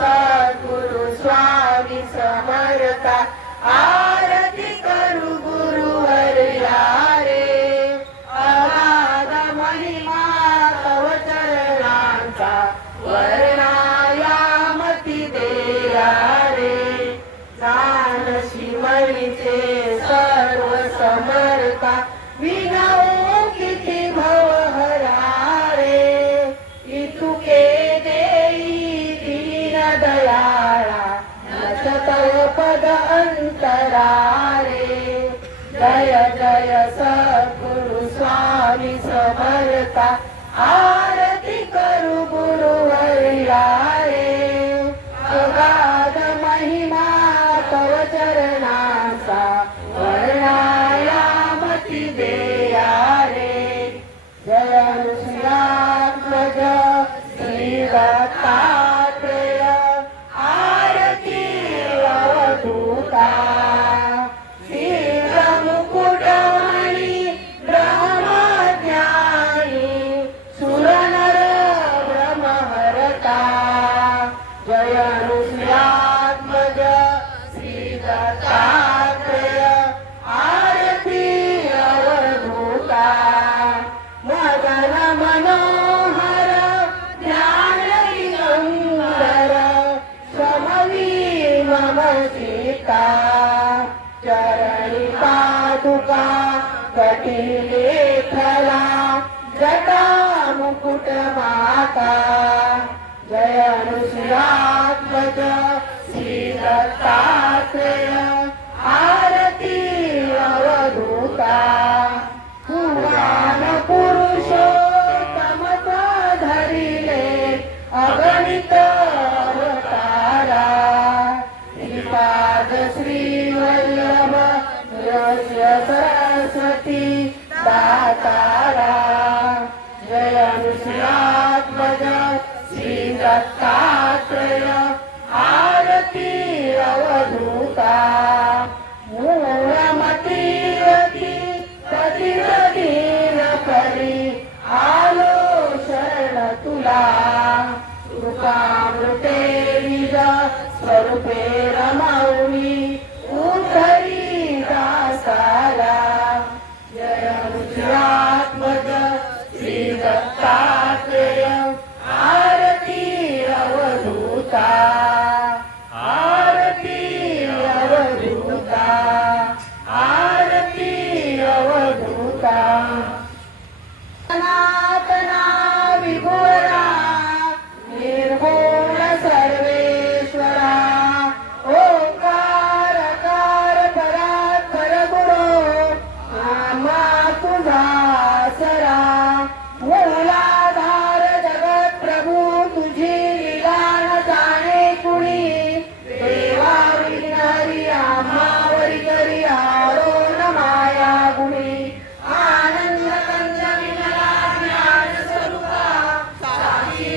सद्गुरु स्वामी समर्था आरती करू गुरुवर्या रे अगाध महिमा तव चरणांचा वर्णायामती देया रे जान शिवणीचे सर्व समर्था विनवू किती भवहरा रे इतुके देई दीन दयाळा नचतव पद अंतरा रे जय जय सद्गुरु स्वामी समर्था आरती करू गुरुवर्या रे अगाध महिमा तव चरणांचा वर्णायामती देया रे जय श्रीरामज श्री दत्तात्रेय आरती अवधूता श्रीमुकुटमणि ब्रह्मज्ञानी सुरनर ब्रह्महरता जय श्रीरामज श्री दत्तात्रेय आरती अवधूता मदन मनोहर ध्यान दिगंबर समवी मम सीता चरणी पादुका कटिलेखला जटा मुकुट माता जय श्रीरामज श्री दत्तात्रेय आरती अवधूता पुराण पुरुषोत्तम धरिले अगणित अवतारा श्रीपाद श्री वल्लभ यस्य सरस्वती दातारा जय श्रीरामज श्री दत्तात्रेय आरती अवधूता मूलमतीरती प्रतिदीन करी आलो शरण तुला कृपामृते निज स्वरूपे रमावणी उद्धरी दासाला जय श्रीरामज श्री दत्तात्रेय आरती अवधूता